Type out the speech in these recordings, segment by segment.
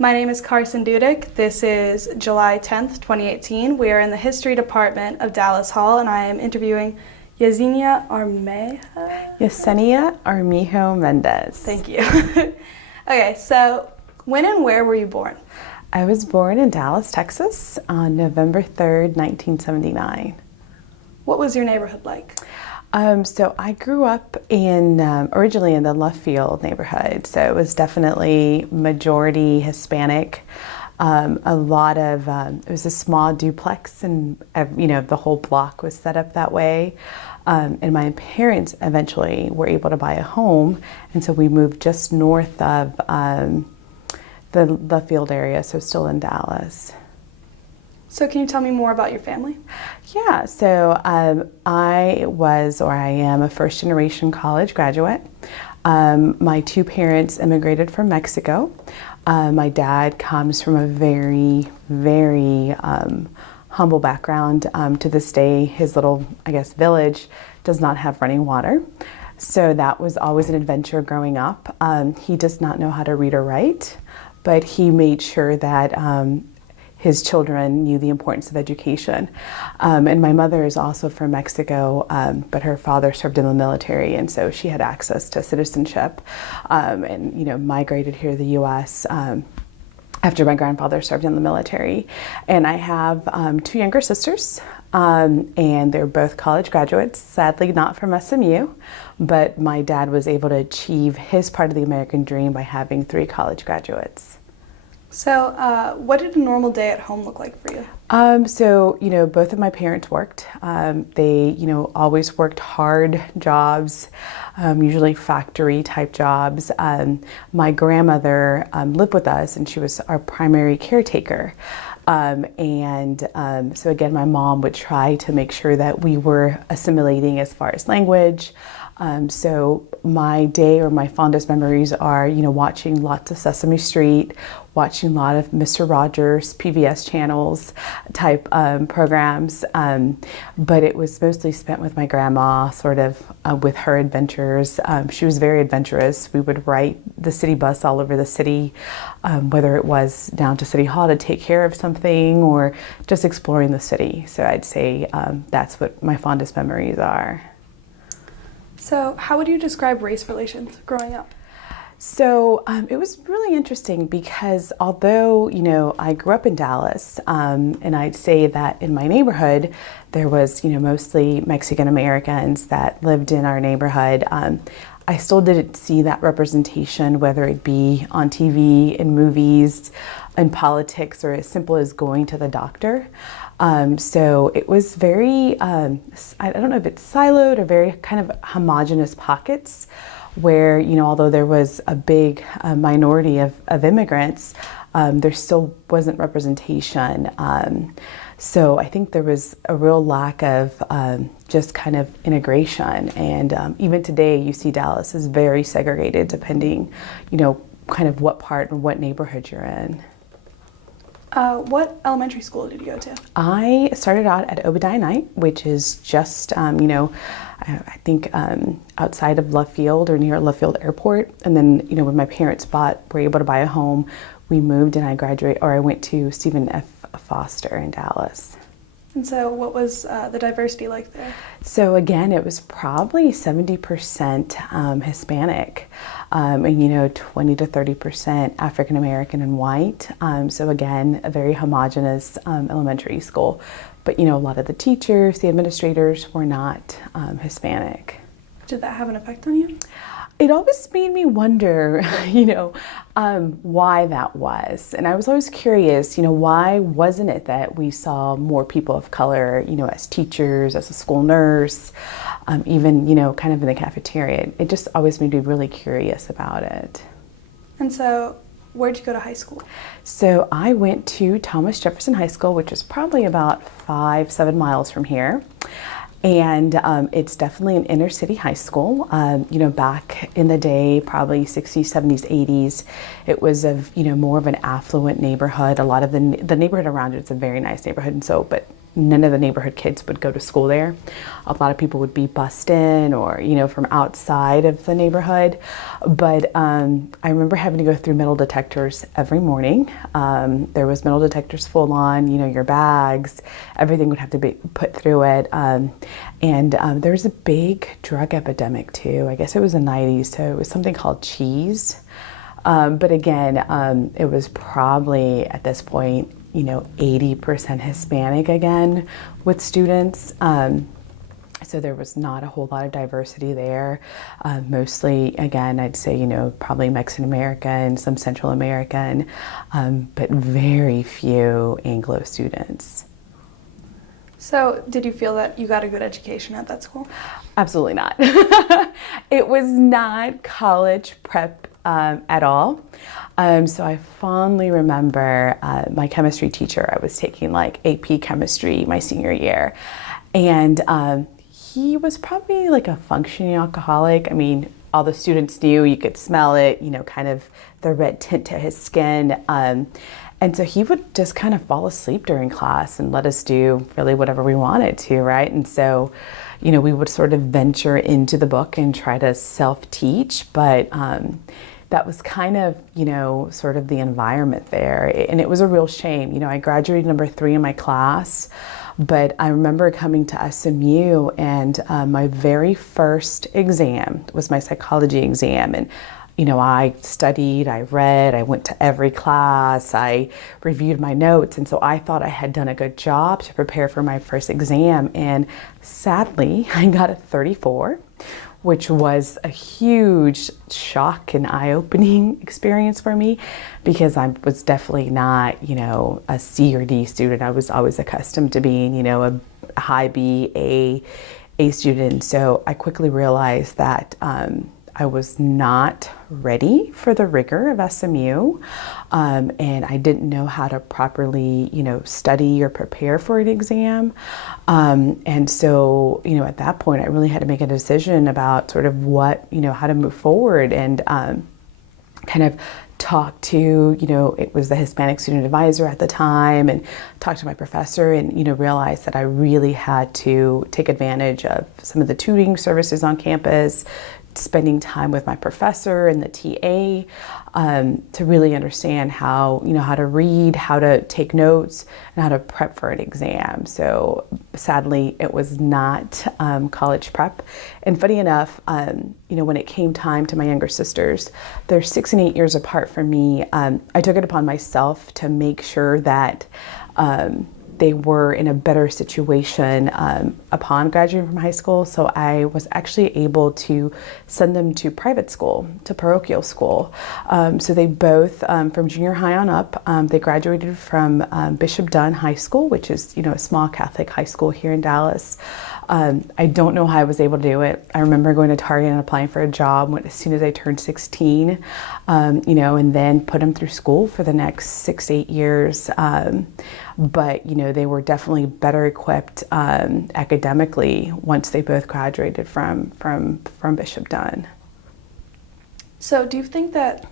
My name is Carson Dudick. This is July 10th, 2018. We are in the History Department of Dallas Hall, and I am interviewing Yesenia Mendez. Thank you. Okay, so when and where were you born? I was born in Dallas, Texas on November 3rd, 1979. What was your neighborhood like? So I grew up originally in the Luffield neighborhood, so it was definitely majority Hispanic. It was a small duplex, and the whole block was set up that way. And my parents eventually were able to buy a home, and so we moved just north of the Luffield area, so still in Dallas. So can you tell me more about your family? Yeah, so I am a first generation college graduate. My two parents immigrated from Mexico. My dad comes from a very, very humble background. To this day, his little, village does not have running water. So that was always an adventure growing up. He does not know how to read or write, but he made sure that his children knew the importance of education. And my mother is also from Mexico, but her father served in the military, and so she had access to citizenship, and migrated here to the U.S. After my grandfather served in the military. And I have two younger sisters, and they're both college graduates, sadly not from SMU, but my dad was able to achieve his part of the American dream by having 3 college graduates. So what did a normal day at home look like for you? Both of my parents worked. They, always worked hard jobs, usually factory type jobs. My grandmother lived with us, and she was our primary caretaker. So again, my mom would try to make sure that we were assimilating as far as language. So my day, or my fondest memories, are, watching lots of Sesame Street, watching a lot of Mr. Rogers, PBS channels type programs. But it was mostly spent with my grandma, sort of with her adventures. She was very adventurous. We would ride the city bus all over the city, whether it was down to City Hall to take care of something or just exploring the city. So I'd say that's what my fondest memories are. So how would you describe race relations growing up? So it was really interesting because although, I grew up in Dallas, and I'd say that in my neighborhood, there was, mostly Mexican Americans that lived in our neighborhood. I still didn't see that representation, whether it be on TV, in movies, in politics, or as simple as going to the doctor. So it was very, I don't know if it's siloed or very kind of homogenous pockets where, although there was a big minority of immigrants, there still wasn't representation. So I think there was a real lack of just kind of integration. And even today, you see Dallas is very segregated depending, kind of what part or what neighborhood you're in. What elementary school did you go to? I started out at Obadiah Knight, which is just, I think outside of Luffield or near Luffield Airport. And then, when my parents were able to buy a home, we moved and I went to Stephen F. Foster in Dallas. And so what was the diversity like there? So again, it was probably 70% Hispanic, and 20 to 30% African American and white. So again, a very homogeneous elementary school. But a lot of the teachers, the administrators were not Hispanic. Did that have an effect on you? It always made me wonder, why that was. And I was always curious, why wasn't it that we saw more people of color, as teachers, as a school nurse, even, kind of in the cafeteria. It just always made me really curious about it. And so where'd you go to high school? So I went to Thomas Jefferson High School, which is probably about 7 miles from here. And it's definitely an inner city high school. Back in the day, probably 60s, 70s, 80s, it was more of an affluent neighborhood. A lot of the neighborhood around it is a very nice neighborhood, but none of the neighborhood kids would go to school there. A lot of people would be bussed in or, from outside of the neighborhood. But I remember having to go through metal detectors every morning. There was metal detectors full on, your bags, everything would have to be put through it. And there was a big drug epidemic too. I guess it was the 90s, so it was something called cheese. But again, it was probably at this point, 80% Hispanic again with students. So there was not a whole lot of diversity there. Mostly, again, I'd say, probably Mexican American, some Central American, but very few Anglo students. So did you feel that you got a good education at that school? Absolutely not. It was not college prep at all. So I fondly remember my chemistry teacher. I was taking like AP chemistry my senior year, and he was probably like a functioning alcoholic. I mean, all the students knew, you could smell it, kind of the red tint to his skin. And so he would just kind of fall asleep during class and let us do really whatever we wanted to, right? And so, we would sort of venture into the book and try to self-teach, but that was kind of, sort of the environment there. And it was a real shame. I graduated number 3 in my class, but I remember coming to SMU and my very first exam was my psychology exam. And I studied, I read, I went to every class, I reviewed my notes, and so I thought I had done a good job to prepare for my first exam, and sadly, I got a 34, which was a huge shock and eye-opening experience for me, because I was definitely not, a C or D student. I was always accustomed to being, a high B, A student, so I quickly realized that I was not ready for the rigor of SMU, and I didn't know how to properly, study or prepare for an exam. And so, at that point, I really had to make a decision about sort of what, how to move forward, and kind of talk to, it was the Hispanic student advisor at the time, and talk to my professor, and, realize that I really had to take advantage of some of the tutoring services on campus, spending time with my professor and the TA to really understand how, how to read, how to take notes, and how to prep for an exam. So sadly, it was not college prep. And funny enough, when it came time to my younger sisters, they're 6 and 8 years apart from me. I took it upon myself to make sure that they were in a better situation upon graduating from high school. So I was actually able to send them to private school, to parochial school. So they both, from junior high on up, they graduated from Bishop Dunn High School, which is, a small Catholic high school here in Dallas. I don't know how I was able to do it. I remember going to Target and applying for a job as soon as I turned 16, and then put them through school for the next 6, 8 years. But, they were definitely better equipped academically once they both graduated from Bishop Dunn. So do you think that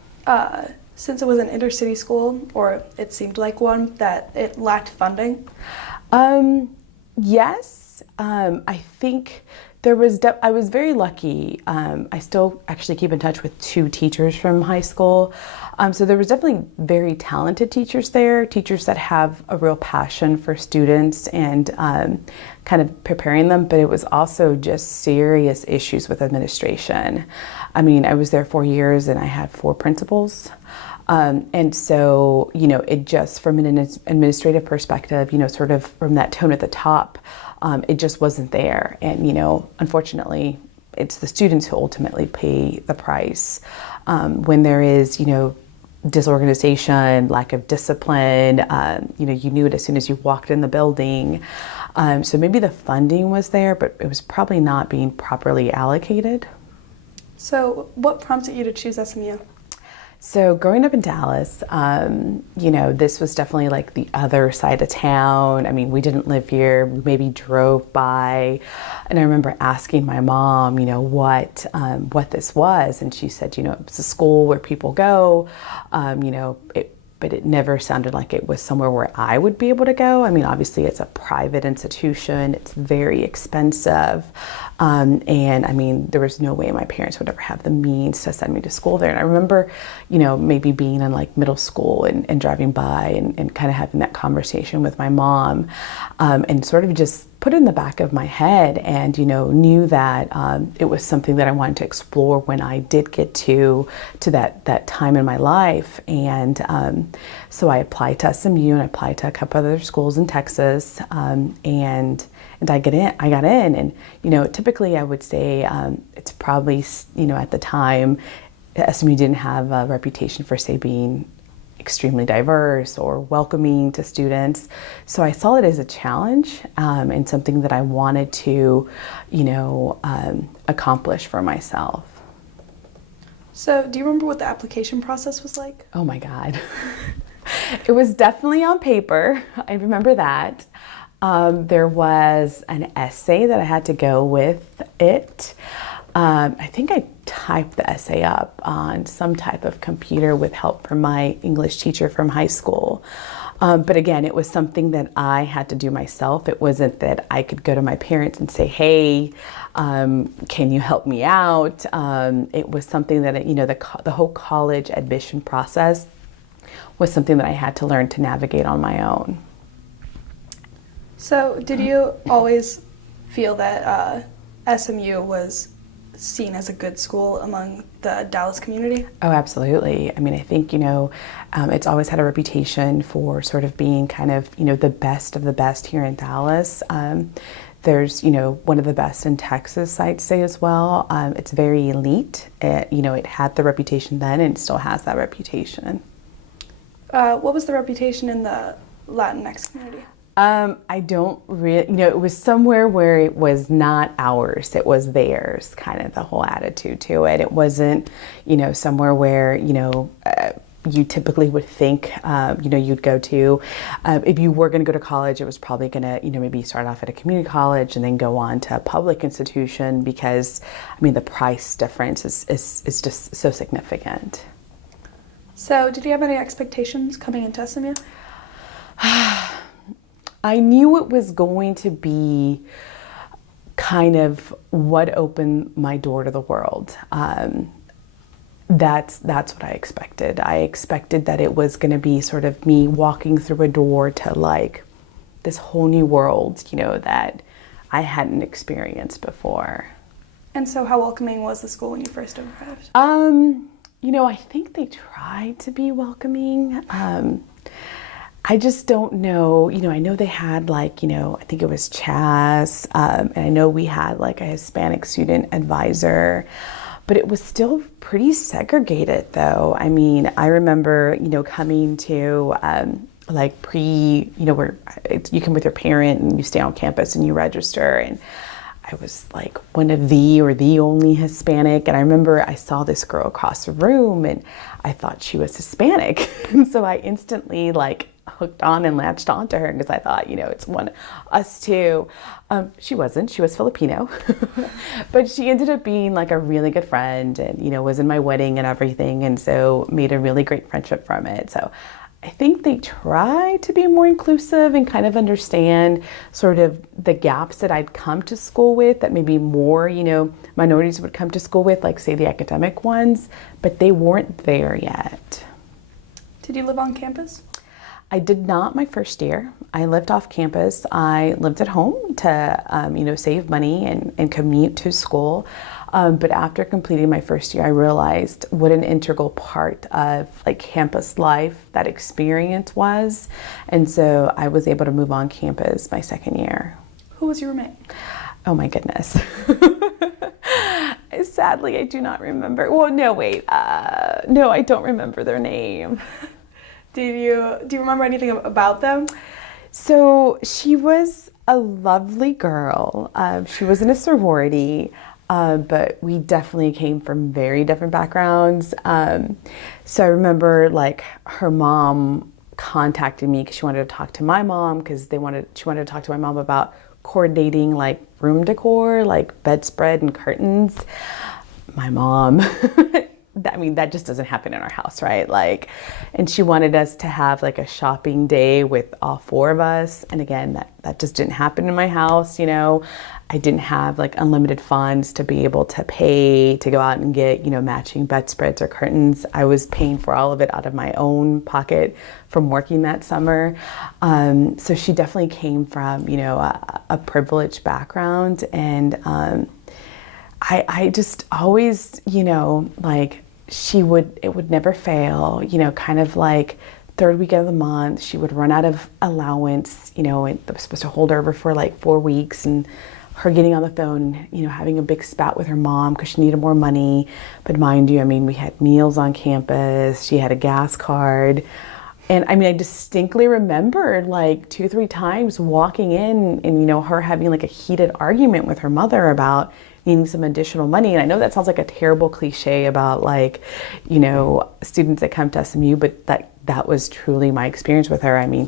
since it was an intercity school, or it seemed like one, that it lacked funding? Yes. I think I was very lucky. I still actually keep in touch with 2 teachers from high school. So there was definitely very talented teachers there, teachers that have a real passion for students and kind of preparing them, but it was also just serious issues with administration. I mean, I was there 4 years and I had 4 principals. And so, it just, from an administrative perspective, sort of from that tone at the top, it just wasn't there. And, unfortunately, it's the students who ultimately pay the price when there is, disorganization, lack of discipline. You knew it as soon as you walked in the building. So maybe the funding was there, but it was probably not being properly allocated. So what prompted you to choose SMU? So growing up in Dallas, this was definitely like the other side of town. I mean, we didn't live here, we maybe drove by. And I remember asking my mom, what this was. And she said, it's a school where people go, but it never sounded like it was somewhere where I would be able to go. I mean, obviously it's a private institution, it's very expensive. And I mean, there was no way my parents would ever have the means to send me to school there. And I remember, maybe being in like middle school and driving by and kind of having that conversation with my mom, and sort of just put it in the back of my head and, knew that it was something that I wanted to explore when I did get to that time in my life. And so I applied to SMU and I applied to a couple other schools in Texas, and I got in. And, typically I would say it's probably, at the time, SMU didn't have a reputation for, say, being extremely diverse or welcoming to students. So I saw it as a challenge, and something that I wanted to, accomplish for myself. So do you remember what the application process was like? Oh my God. It was definitely on paper. I remember that. There was an essay that I had to go with it. I think I typed the essay up on some type of computer with help from my English teacher from high school. But again, it was something that I had to do myself. It wasn't that I could go to my parents and say, hey, can you help me out? It was something that, the whole college admission process was something that I had to learn to navigate on my own. So did you always feel that SMU was seen as a good school among the Dallas community? Oh, absolutely. I mean, I think, it's always had a reputation for sort of being kind of, the best of the best here in Dallas. There's, one of the best in Texas, I'd say as well. It's very elite. It had the reputation then and it still has that reputation. What was the reputation in the Latinx community? I don't really, it was somewhere where it was not ours, it was theirs, kind of the whole attitude to it. It wasn't, somewhere where, you typically would think, you'd go to. If you were going to go to college, it was probably going to, maybe start off at a community college and then go on to a public institution because, the price difference is just so significant. So did you have any expectations coming into SMU? I knew it was going to be kind of what opened my door to the world. That's what I expected. I expected that it was going to be sort of me walking through a door to like this whole new world, that I hadn't experienced before. And so how welcoming was the school when you first arrived? I think they tried to be welcoming. I just don't know, I know they had like, I think it was Chaz, and I know we had like a Hispanic student advisor, but it was still pretty segregated though. I remember, coming to where you come with your parent and you stay on campus and you register, and I was like one of the only Hispanic, and I remember I saw this girl across the room and I thought she was Hispanic, and so I instantly like hooked on and latched onto her because I thought, it's one us too. She wasn't. She was Filipino, but she ended up being like a really good friend, and was in my wedding and everything, and so made a really great friendship from it. So I think they try to be more inclusive and kind of understand sort of the gaps that I'd come to school with that maybe more, minorities would come to school with, like say the academic ones, but they weren't there yet. Did you live on campus? I did not my first year. I lived off campus. I lived at home to, save money and commute to school. But after completing my first year, I realized what an integral part of like campus life that experience was. And so I was able to move on campus my second year. Who was your roommate? Oh my goodness. Sadly, I do not remember. Well, no, wait. No, I don't remember their name. Do you remember anything about them? So she was a lovely girl. She was in a sorority, but we definitely came from very different backgrounds. So I remember like her mom contacted me because she wanted to talk to my mom because she wanted to talk to my mom about coordinating like room decor, like bedspread and curtains. My mom that just doesn't happen in our house, right? Like, and she wanted us to have like a shopping day with all four of us. And again, that just didn't happen in my house. I didn't have like unlimited funds to be able to pay to go out and get, matching bedspreads or curtains. I was paying for all of it out of my own pocket from working that summer. So she definitely came from, a privileged background. And I just always, like it would never fail, kind of like third weekend of the month, she would run out of allowance, and it was supposed to hold her over for like 4 weeks, and her getting on the phone, having a big spat with her mom because she needed more money. But mind you, we had meals on campus, she had a gas card. And I distinctly remember like 2-3 times walking in and, her having like a heated argument with her mother about needing some additional money. And I know that sounds like a terrible cliche about like, students that come to SMU, but that was truly my experience with her.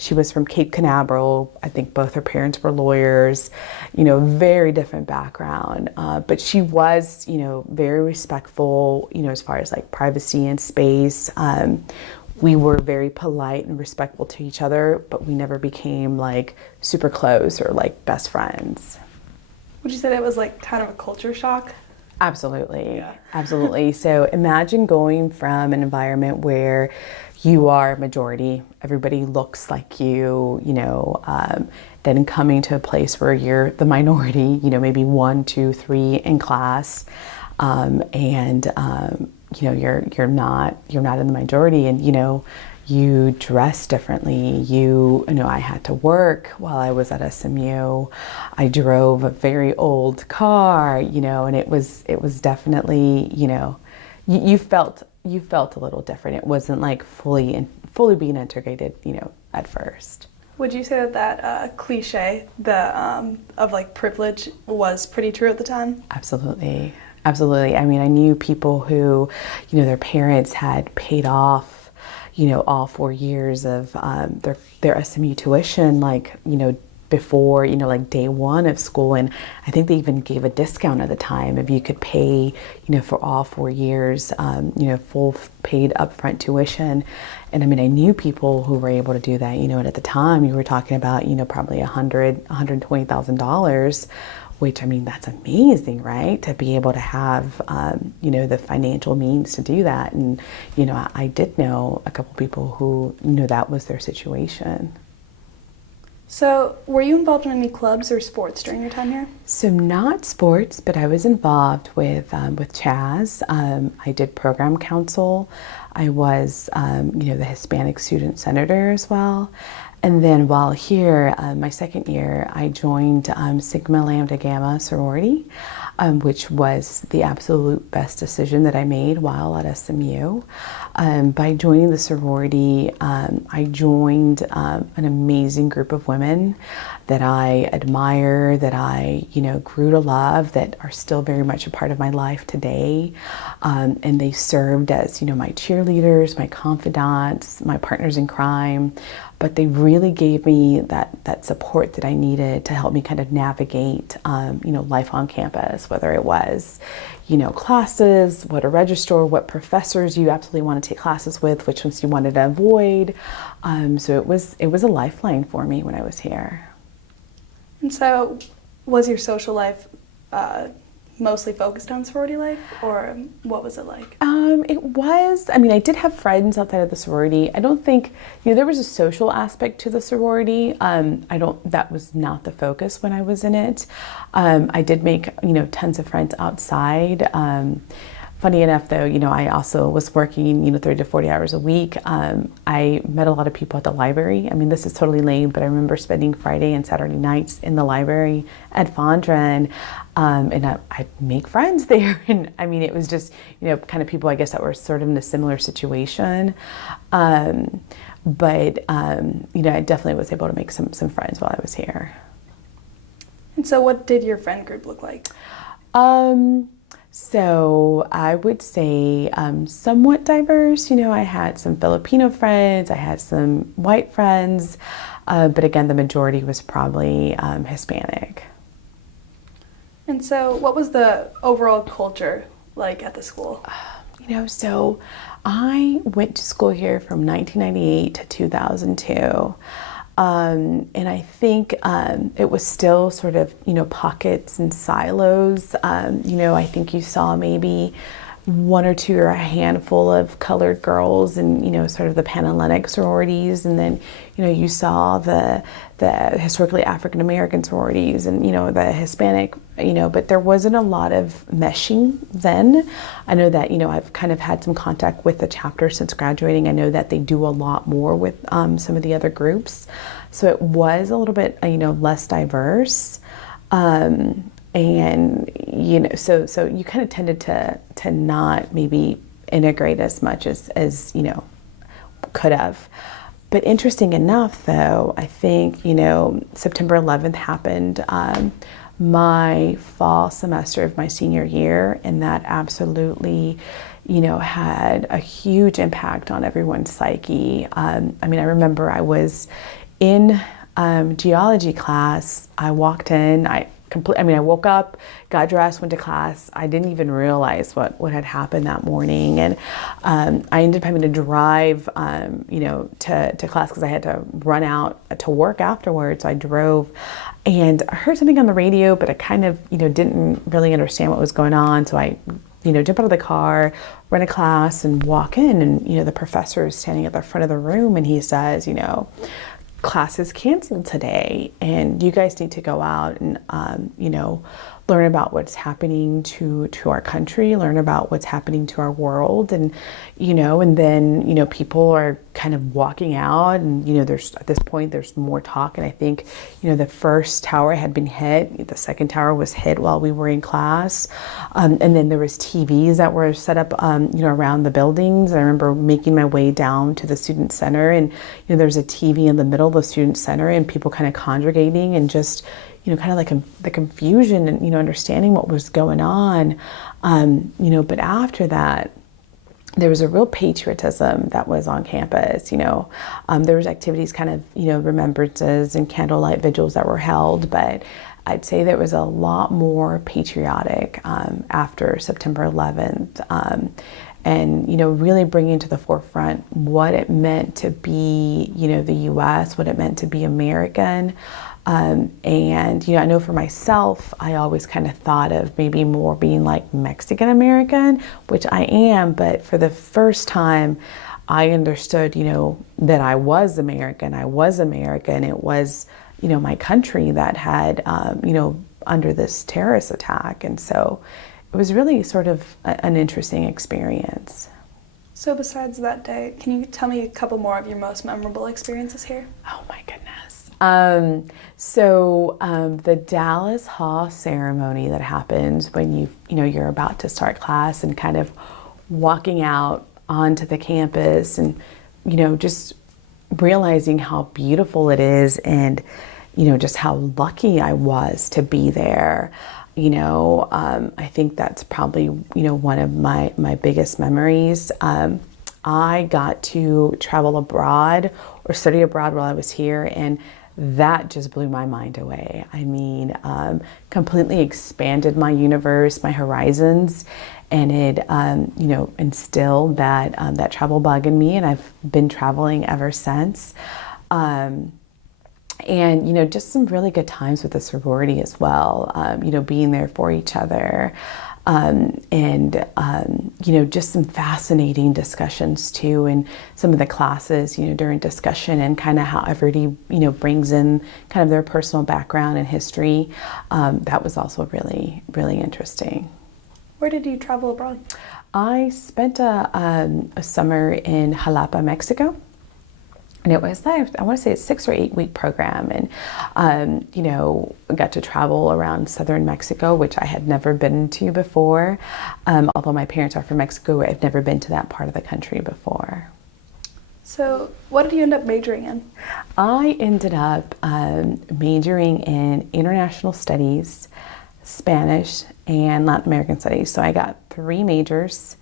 She was from Cape Canaveral. I think both her parents were lawyers, very different background. But she was, very respectful, as far as like privacy and space. We were very polite and respectful to each other, but we never became like super close or like best friends. Would you say that was like kind of a culture shock? Absolutely. Yeah. Absolutely. So imagine going from an environment where you are majority, everybody looks like you, then coming to a place where you're the minority, maybe 1, 2, 3 in class, you're not in the majority, and you dress differently. I had to work while I was at SMU. I drove a very old car, and it was definitely, you felt a little different. It wasn't like fully being integrated, at first. Would you say that cliche of like privilege was pretty true at the time? Absolutely. Absolutely. I knew people who, their parents had paid off, all 4 years of their SMU tuition, like, before, like day one of school. And I think they even gave a discount at the time if you could pay, for all 4 years, full paid upfront tuition. And I knew people who were able to do that, and at the time you were talking about, probably $120,000, which, that's amazing, right? To be able to have, the financial means to do that. And, I did know a couple people who, that was their situation. So were you involved in any clubs or sports during your time here? So not sports, but I was involved with Chaz. I did program council. I was, the Hispanic student senator as well. And then while here, my second year, I joined Sigma Lambda Gamma sorority, which was the absolute best decision that I made while at SMU. By joining the sorority, I joined an amazing group of women that I admire, that I, grew to love, that are still very much a part of my life today. And they served as, my cheerleaders, my confidants, my partners in crime. But they really gave me that support that I needed to help me kind of navigate, life on campus, whether it was, classes, what to register, what professors you absolutely want to take classes with, which ones you wanted to avoid. So it was a lifeline for me when I was here. And so was your social life mostly focused on sorority life, or what was it like? It was, I did have friends outside of the sorority. I don't think, there was a social aspect to the sorority. That was not the focus when I was in it. I did make, tons of friends outside. Funny enough, though, I also was working, 30 to 40 hours a week. I met a lot of people at the library. This is totally lame, but I remember spending Friday and Saturday nights in the library at Fondren, and I'd make friends there. And it was just, kind of people, I guess, that were sort of in a similar situation. But I definitely was able to make some friends while I was here. And so what did your friend group look like? So I would say somewhat diverse. I had some Filipino friends, I had some white friends, but again, the majority was probably Hispanic. And so what was the overall culture like at the school? So I went to school here from 1998 to 2002. And I think it was still sort of, pockets and silos. I think you saw maybe one or two or a handful of colored girls and, sort of the Panhellenic sororities. And then, you saw the historically African American sororities and, the Hispanic, but there wasn't a lot of meshing then. I know that, I've kind of had some contact with the chapter since graduating. I know that they do a lot more with some of the other groups. So it was a little bit, less diverse. And, so you kind of tended to not maybe integrate as much as could have. But interesting enough, though, I think, September 11th happened my fall semester of my senior year, and that absolutely, had a huge impact on everyone's psyche. I remember I was in geology class. I walked in, I woke up, got dressed, went to class. I didn't even realize what had happened that morning. And I ended up having to drive, to class because I had to run out to work afterwards. So I drove and I heard something on the radio, but I kind of, didn't really understand what was going on. So I, jump out of the car, run to class and walk in. And, the professor is standing at the front of the room and he says, class is canceled today and you guys need to go out and learn about what's happening to our country, learn about what's happening to our world. And and then people are kind of walking out and there's at this point there's more talk. And I think the first tower had been hit, the second tower was hit while we were in class, and then there was TVs that were set up around the buildings. I remember making my way down to the student center and there's a TV in the middle of the student center and people kind of congregating and just kind of like the confusion and, understanding what was going on. But after that, there was a real patriotism that was on campus. There was activities kind of, remembrances and candlelight vigils that were held, but I'd say there was a lot more patriotic after September 11th. And, really bringing to the forefront what it meant to be, the U.S., what it meant to be American. And, I know for myself, I always kind of thought of maybe more being like Mexican American, which I am, but for the first time, I understood, that I was American. It was, my country that had, under this terrorist attack. And so it was really sort of an interesting experience. So besides that day, can you tell me a couple more of your most memorable experiences here? Oh my goodness. The Dallas Hall ceremony that happens when you're about to start class and kind of walking out onto the campus and, just realizing how beautiful it is and, just how lucky I was to be there. I think that's probably, one of my biggest memories. I got to travel abroad or study abroad while I was here, and that just blew my mind away. Completely expanded my universe, my horizons, and it, instilled that travel bug in me, and I've been traveling ever since. And, just some really good times with the sorority as well, being there for each other. Just some fascinating discussions too, and some of the classes, during discussion and kind of how everybody, brings in kind of their personal background and history. That was also really, really interesting. Where did you travel abroad? I spent a summer in Jalapa, Mexico. And it was, I want to say, a 6 or 8 week program. And, got to travel around southern Mexico, which I had never been to before. Although my parents are from Mexico, I've never been to that part of the country before. So what did you end up majoring in? I ended up majoring in international studies, Spanish, and Latin American studies. So I got 3 majors.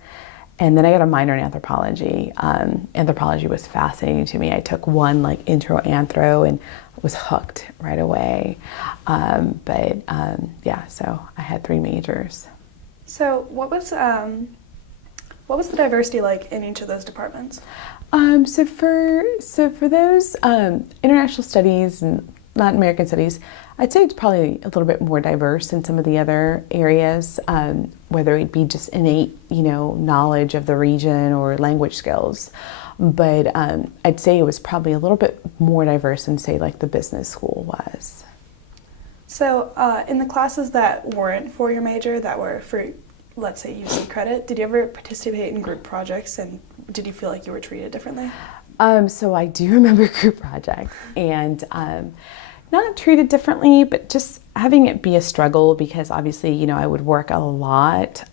And then I got a minor in anthropology. Anthropology was fascinating to me. I took one intro anthro and was hooked right away. So I had 3 majors. So what was What was the diversity like in each of those departments? So for those international studies and Latin American studies, I'd say it's probably a little bit more diverse than some of the other areas, whether it be just innate, knowledge of the region or language skills. But I'd say it was probably a little bit more diverse than, say, like the business school was. So in the classes that weren't for your major, that were for, let's say, UC credit, did you ever participate in group projects, and did you feel like you were treated differently? So I do remember group projects, and not treated differently, but just having it be a struggle because obviously, I would work a lot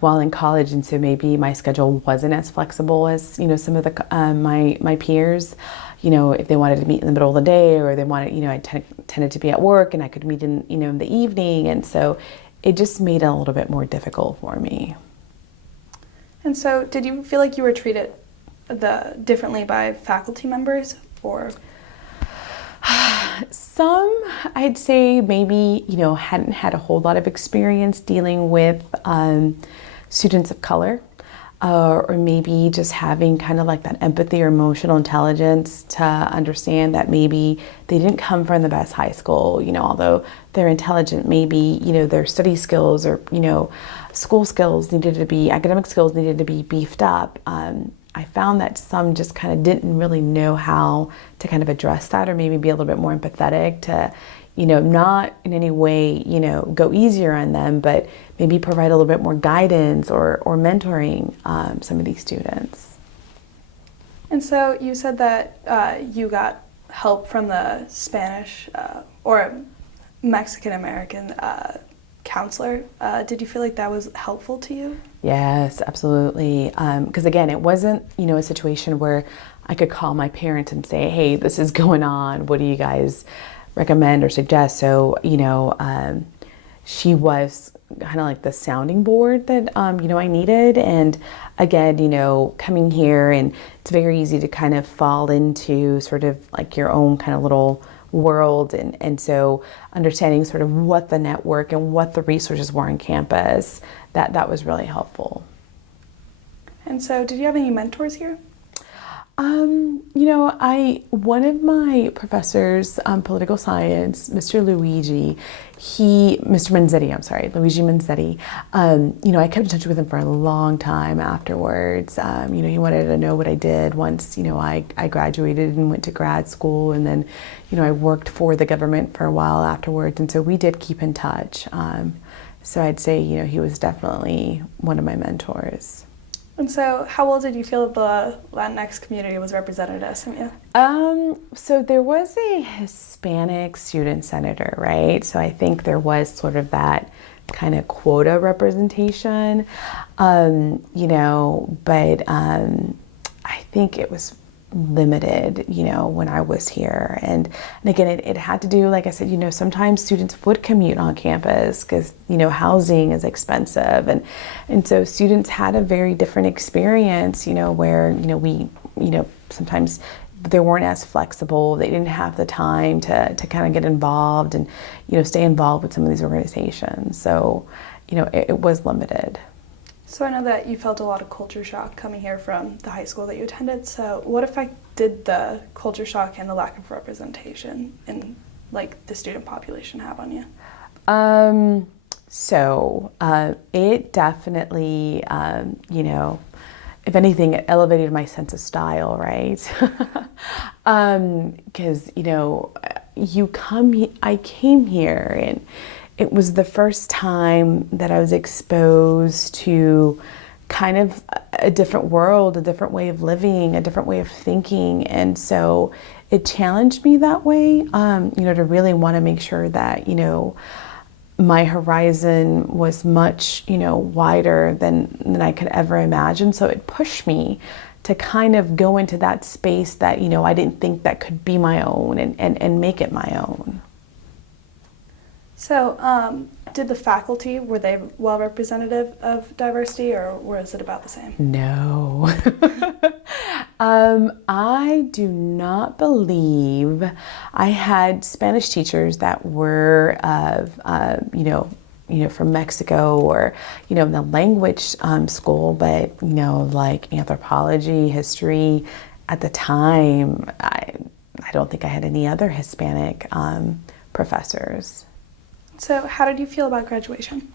while in college, and so maybe my schedule wasn't as flexible as, some of the my peers. If they wanted to meet in the middle of the day, or they wanted, I tended to be at work and I could meet in, in the evening, and so it just made it a little bit more difficult for me. And so did you feel like you were treated differently by faculty members, or? Some, I'd say maybe, hadn't had a whole lot of experience dealing with students of color, or maybe just having kind of like that empathy or emotional intelligence to understand that maybe they didn't come from the best high school, although they're intelligent, maybe, their study skills or, school skills academic skills needed to be beefed up. I found that some just kind of didn't really know how to kind of address that, or maybe be a little bit more empathetic to, not in any way, go easier on them, but maybe provide a little bit more guidance or mentoring some of these students. And so you said that you got help from the Spanish or Mexican American counselor. Did you feel like that was helpful to you? Yes, absolutely. Because again, it wasn't, a situation where I could call my parents and say, hey, this is going on. What do you guys recommend or suggest? So, she was kind of like the sounding board that, I needed. And again, coming here, and it's very easy to kind of fall into sort of like your own kind of little world. And so understanding sort of what the network and what the resources were on campus, that was really helpful. And so did you have any mentors here? One of my professors, political science, Mr. Luigi Menzetti, I kept in touch with him for a long time afterwards. He wanted to know what I did once, I graduated and went to grad school, and then, I worked for the government for a while afterwards, and so we did keep in touch. So I'd say, he was definitely one of my mentors. And so how well did you feel the Latinx community was represented at SMU? So there was a Hispanic student senator, right? So I think there was sort of that kind of quota representation, but I think it was limited, when I was here. And again, it had to do, like I said, sometimes students would commute on campus because, housing is expensive. And so students had a very different experience, where, we, sometimes they weren't as flexible. They didn't have the time to kind of get involved and, stay involved with some of these organizations. So, it was limited. So I know that you felt a lot of culture shock coming here from the high school that you attended. So what effect did the culture shock and the lack of representation in the student population have on you? It definitely, if anything, it elevated my sense of style, right? Because, I came here, and it was the first time that I was exposed to kind of a different world, a different way of living, a different way of thinking. And so it challenged me that way, to really want to make sure that, my horizon was much, wider than I could ever imagine. So it pushed me to kind of go into that space that, I didn't think that could be my own and make it my own. So did the faculty, were they well representative of diversity, or was it about the same? No. I do not believe I had Spanish teachers that were of, from Mexico or, in the language school, but, like anthropology, history, at the time, I don't think I had any other Hispanic professors. So how did you feel about graduation?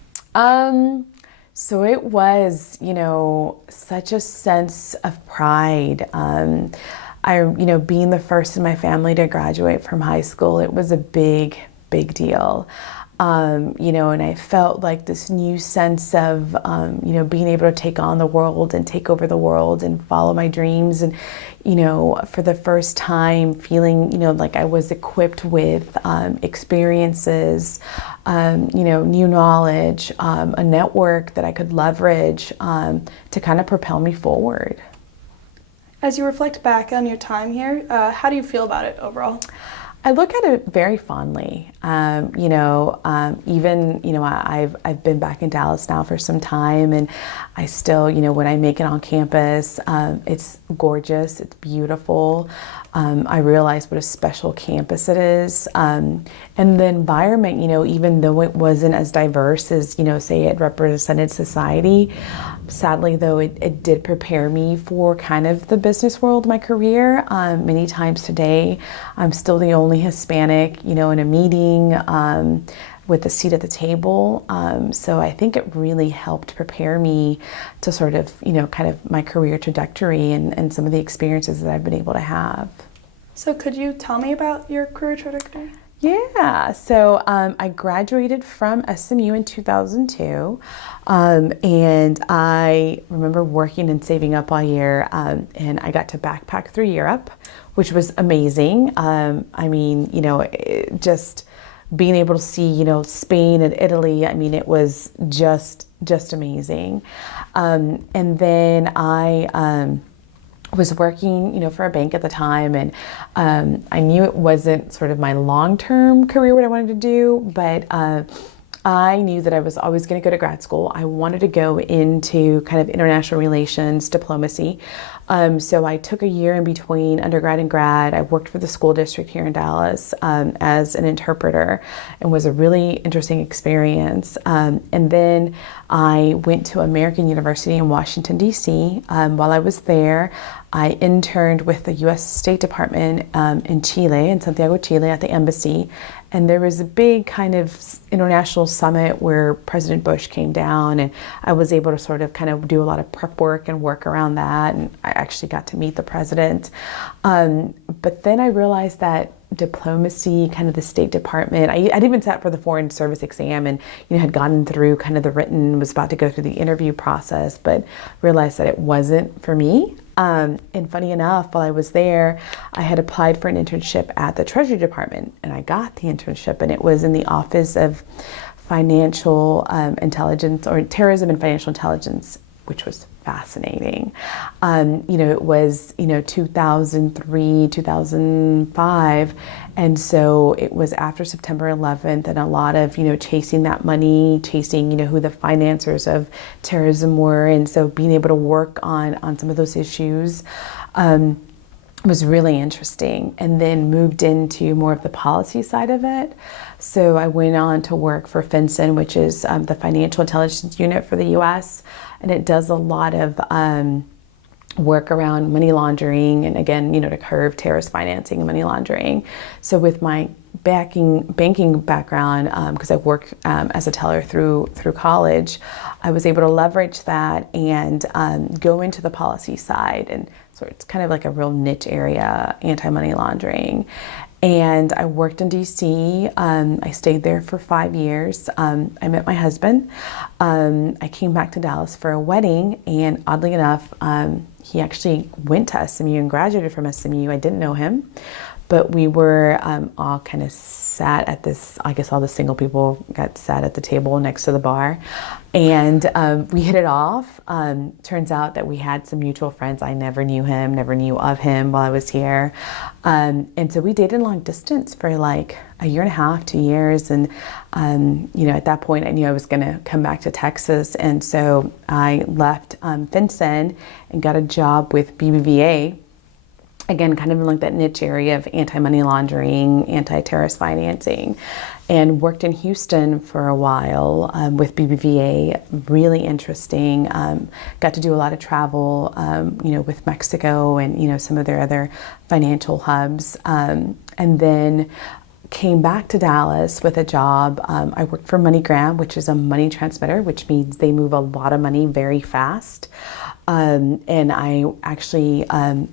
So it was, such a sense of pride. Being the first in my family to graduate from high school, it was a big, big deal. And I felt like this new sense of, being able to take on the world and take over the world and follow my dreams. And, for the first time feeling, like I was equipped with experiences, new knowledge, a network that I could leverage to kind of propel me forward. As you reflect back on your time here, how do you feel about it overall? I look at it very fondly. I've been back in Dallas now for some time, and I still, when I make it on campus, it's gorgeous, it's beautiful. I realize what a special campus it is. And the environment, even though it wasn't as diverse as, say it represented society, sadly though, it did prepare me for kind of the business world, my career. Many times today, I'm still the only Hispanic, in a meeting, with a seat at the table. So I think it really helped prepare me to sort of, kind of my career trajectory and some of the experiences that I've been able to have. So could you tell me about your career trajectory? Yeah, so I graduated from SMU in 2002, and I remember working and saving up all year, and I got to backpack through Europe, which was amazing. Just being able to see, Spain and Italy, it was just amazing. And then I was working, for a bank at the time, and I knew it wasn't sort of my long-term career, what I wanted to do, but I knew that I was always going to go to grad school. I wanted to go into kind of international relations, diplomacy. So I took a year in between undergrad and grad. I worked for the school district here in Dallas as an interpreter, and was a really interesting experience. And then I went to American University in Washington, D.C. While I was there, I interned with the U.S. State Department in Chile, in Santiago, Chile, at the embassy. And there was a big kind of international summit where President Bush came down, and I was able to sort of kind of do a lot of prep work and work around that. And I actually got to meet the president. But then I realized that diplomacy, kind of the State Department, I'd even sat for the Foreign Service exam and, had gotten through kind of the written, was about to go through the interview process, but realized that it wasn't for me. And funny enough, while I was there, I had applied for an internship at the Treasury Department, and I got the internship, and it was in the Office of Financial Intelligence, or Terrorism and Financial Intelligence, which was fascinating. It was, 2003, 2005. And so it was after September 11th, and a lot of, chasing that money, chasing, who the financiers of terrorism were. And so being able to work on some of those issues was really interesting, and then moved into more of the policy side of it. So I went on to work for FinCen, which is the Financial Intelligence Unit for the U.S., and it does a lot of work around money laundering, and again, to curb terrorist financing and money laundering. So with my banking background, because I worked as a teller through college, I was able to leverage that and go into the policy side. And so it's kind of like a real niche area, anti-money laundering. And I worked in DC. I stayed there for 5 years. I met my husband. I came back to Dallas for a wedding, and oddly enough, he actually went to SMU and graduated from SMU. I didn't know him, but we were all kind of sat at this, I guess all the single people got sat at the table next to the bar, and we hit it off. Turns out that we had some mutual friends. I never knew him, never knew of him while I was here. And so we dated long distance for like a year and a half, 2 years. And, at that point I knew I was gonna come back to Texas. And so I left FinCen and got a job with BBVA. again, kind of in like that niche area of anti-money laundering, anti-terrorist financing, and worked in Houston for a while with BBVA. Really interesting. Got to do a lot of travel, with Mexico and, some of their other financial hubs. And then came back to Dallas with a job. I worked for MoneyGram, which is a money transmitter, which means they move a lot of money very fast. And I actually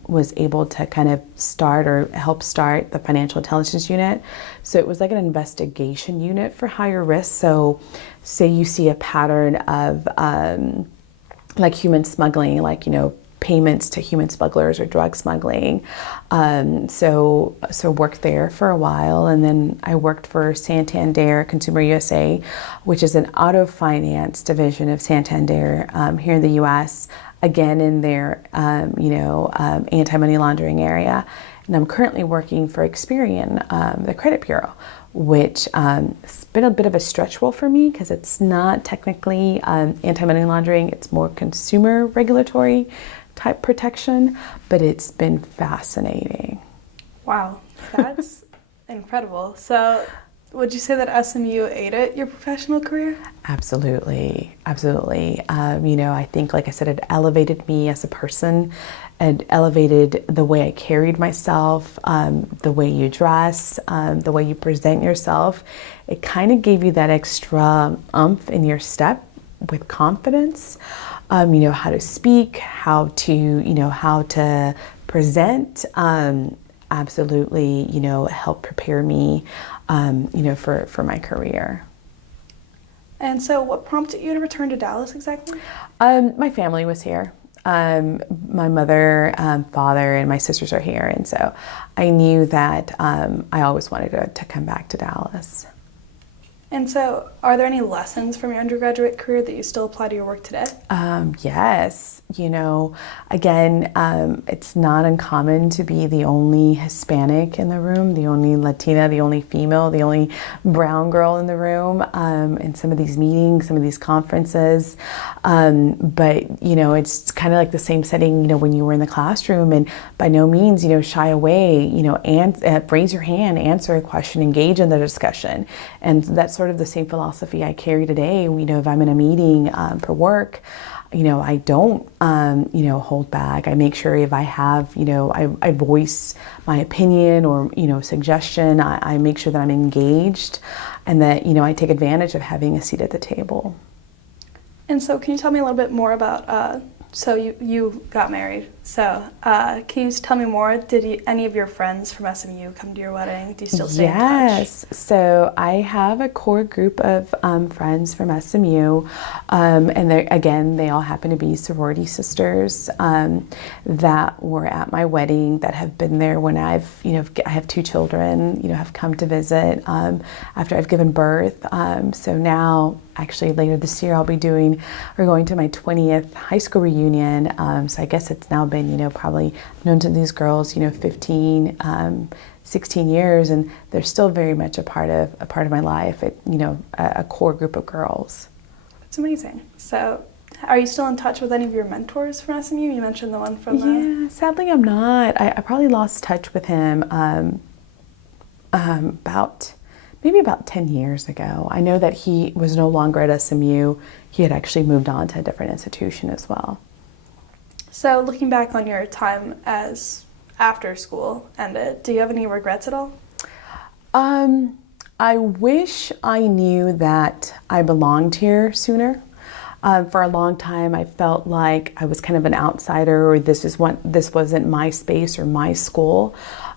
was able to kind of help start the financial intelligence unit. So it was like an investigation unit for higher risk. So say you see a pattern of like human smuggling, like, payments to human smugglers or drug smuggling. So worked there for a while, and then I worked for Santander Consumer USA, which is an auto finance division of Santander here in the U.S. Again in their anti-money laundering area, and I'm currently working for Experian, the credit bureau, which has been a bit of a stretch role for me because it's not technically anti-money laundering; it's more consumer regulatory type protection, but it's been fascinating. Wow, that's incredible. So would you say that SMU aided your professional career? Absolutely. I think, like I said, it elevated me as a person. It elevated the way I carried myself, the way you dress, the way you present yourself. It kind of gave you that extra oomph in your step with confidence. How to speak, how to present, absolutely, help prepare me, for my career. And so what prompted you to return to Dallas exactly? My family was here. My mother, father, and my sisters are here. And so I knew that I always wanted to come back to Dallas. And so, are there any lessons from your undergraduate career that you still apply to your work today? Yes. Again, it's not uncommon to be the only Hispanic in the room, the only Latina, the only female, the only brown girl in the room in some of these meetings, some of these conferences. But, it's kind of like the same setting, when you were in the classroom, and by no means, shy away, and raise your hand, answer a question, engage in the discussion. And that's sort of the same philosophy I carry today. If I'm in a meeting for work, I don't, hold back. I make sure if I have, I voice my opinion or, suggestion. I make sure that I'm engaged and that, I take advantage of having a seat at the table. And so can you tell me a little bit more about, so you got married. So can you just tell me more? Did any of your friends from SMU come to your wedding? Do you still stay in touch? Yes. So I have a core group of friends from SMU. And they all happen to be sorority sisters that were at my wedding, that have been there when I have 2 children, have come to visit after I've given birth. So now, actually later this year, I'll be going to my 20th high school reunion. So I guess it's now been, probably known to these girls, 15, 16 years, and they're still very much a part of my life. A core group of girls. That's amazing. So are you still in touch with any of your mentors from SMU? You mentioned the one from Yeah, sadly I'm not. I probably lost touch with him about 10 years ago. I know that he was no longer at SMU. He had actually moved on to a different institution as well. So looking back on your time as after school ended, do you have any regrets at all? I wish I knew that I belonged here sooner. For a long time, I felt like I was kind of an outsider, or this wasn't my space or my school.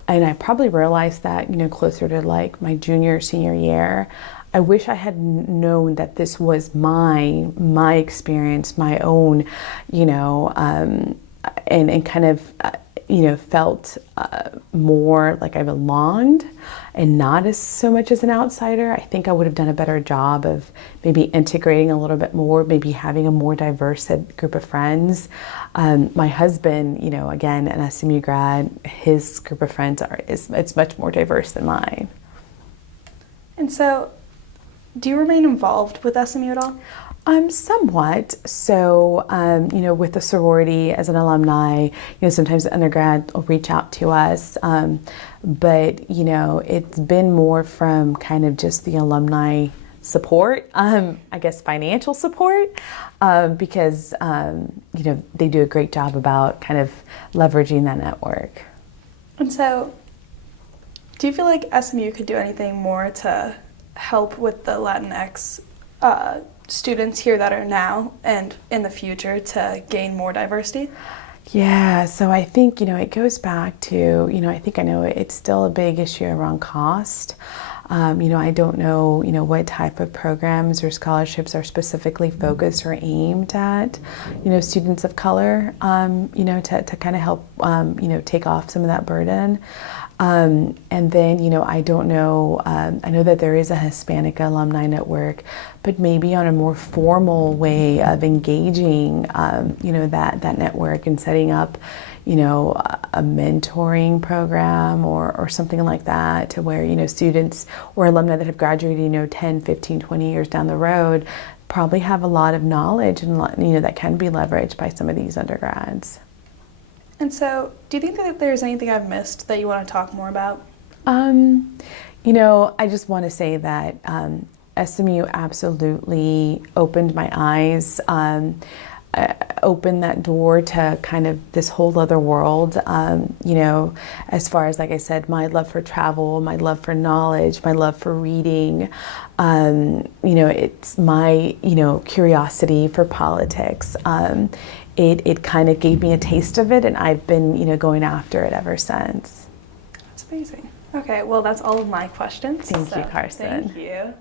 And I probably realized that, closer to like my junior, senior year. I wish I had known that this was my experience, my own, and kind of, felt more like I belonged and not as so much as an outsider. I think I would have done a better job of maybe integrating a little bit more, maybe having a more diverse group of friends. My husband, again, an SMU grad, his group of friends it's much more diverse than mine. And so, do you remain involved with SMU at all? Somewhat. So, with the sorority as an alumni, sometimes the undergrad will reach out to us. But, it's been more from kind of just the alumni support, I guess financial support, because, they do a great job about kind of leveraging that network. And so, do you feel like SMU could do anything more to help with the Latinx students here that are now and in the future to gain more diversity? Yeah, so I think, it goes back to, I know it's still a big issue around cost. I don't know, what type of programs or scholarships are specifically focused or aimed at, students of color, to kind of help, take off some of that burden. And then, I don't know, I know that there is a Hispanic alumni network, but maybe on a more formal way of engaging, that network and setting up, a mentoring program or something like that to where, students or alumni that have graduated, 10, 15, 20 years down the road probably have a lot of knowledge and, that can be leveraged by some of these undergrads. And so, do you think that there's anything I've missed that you want to talk more about? I just want to say that SMU absolutely opened my eyes, opened that door to kind of this whole other world, as far as, like I said, my love for travel, my love for knowledge, my love for reading, it's my, curiosity for politics. It kind of gave me a taste of it, and I've been, going after it ever since. That's amazing. Okay, well, that's all of my questions. Thank you, Carson. Thank you.